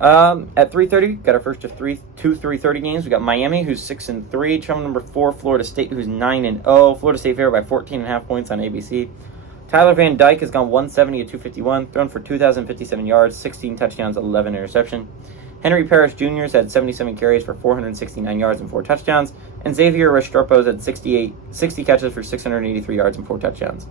At 3:30, got our first of two 3:30 games. We got Miami, who's 6-3, traveling number 4, Florida State, who's 9-0. Florida State favored by 14.5 points on ABC. Tyler Van Dyke has gone 170 at 251, thrown for 2,057 yards, 16 touchdowns, 11 interception. Henry Parrish Jr. has had 77 carries for 469 yards and 4 touchdowns, and Xavier Restrepo has had 60 catches for 683 yards and 4 touchdowns.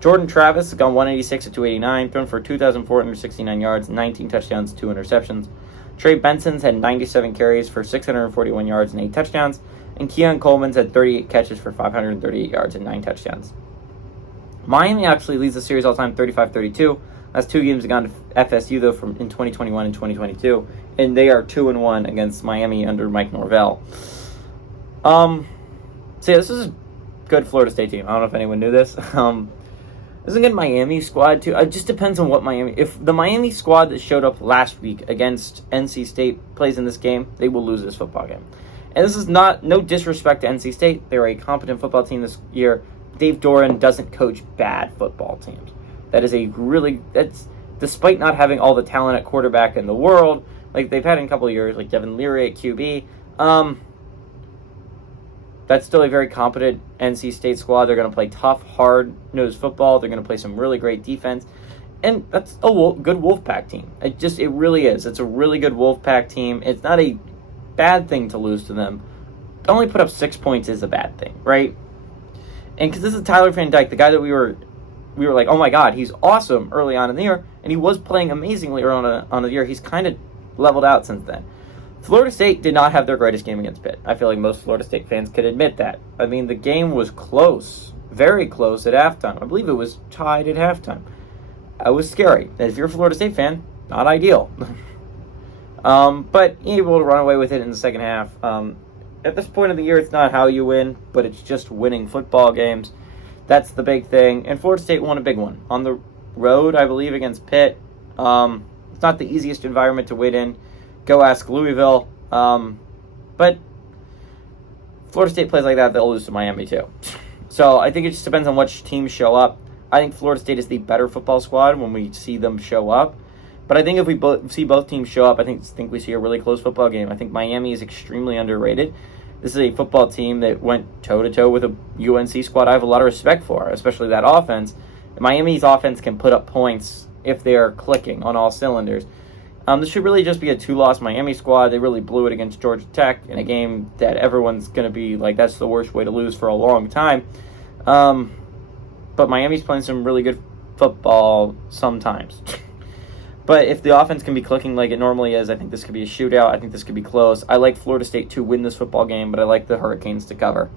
Jordan Travis has gone 186 at 289, thrown for 2,469 yards, 19 touchdowns, 2 interceptions. Trey Benson's had 97 carries for 641 yards and 8 touchdowns, and Keon Coleman's had 38 catches for 538 yards and 9 touchdowns. Miami actually leads the series all-time 35-32. That's 2 games have gone to FSU, though, from in 2021 and 2022, and they are 2-1 against Miami under Mike Norvell. So yeah, this is a good Florida State team. I don't know if anyone knew this. This is a good Miami squad, too. It just depends on what Miami... If the Miami squad that showed up last week against NC State plays in this game, they will lose this football game. And this is no disrespect to NC State. They're a competent football team this year. Dave Doran doesn't coach bad football teams. That's despite not having all the talent at quarterback in the world, like they've had in a couple of years, like Devin Leary at QB. That's still a very competent NC State squad. They're going to play tough, hard-nosed football. They're going to play some really great defense. And that's a good Wolfpack team. It really is. It's a really good Wolfpack team. It's not a bad thing to lose to them. To only put up 6 points is a bad thing, right? And because this is Tyler Van Dyke, the guy that we were like, oh my God, he's awesome early on in the year, and he was playing amazingly early on in the year. He's kind of leveled out since then. Florida State did not have their greatest game against Pitt. I feel like most Florida State fans could admit that. I mean, the game was close, very close at halftime. I believe it was tied at halftime. It was scary. And if you're a Florida State fan, not ideal. But able to run away with it in the second half. At this point of the year, it's not how you win, but it's just winning football games. That's the big thing. And Florida State won a big one. On the road, I believe, against Pitt. It's not the easiest environment to win in. Go ask Louisville. But Florida State plays like that, they'll lose to Miami too. So I think it just depends on which teams show up. I think Florida State is the better football squad when we see them show up. But I think if we see both teams show up, I think we see a really close football game. I think Miami is extremely underrated. This is a football team that went toe-to-toe with a UNC squad I have a lot of respect for, especially that offense. Miami's offense can put up points if they are clicking on all cylinders. This should really just be a 2-loss Miami squad. They really blew it against Georgia Tech in a game that everyone's going to be like, that's the worst way to lose for a long time. But Miami's playing some really good football sometimes. But if the offense can be clicking like it normally is, I think this could be a shootout. I think this could be close. I like Florida State to win this football game, but I like the Hurricanes to cover.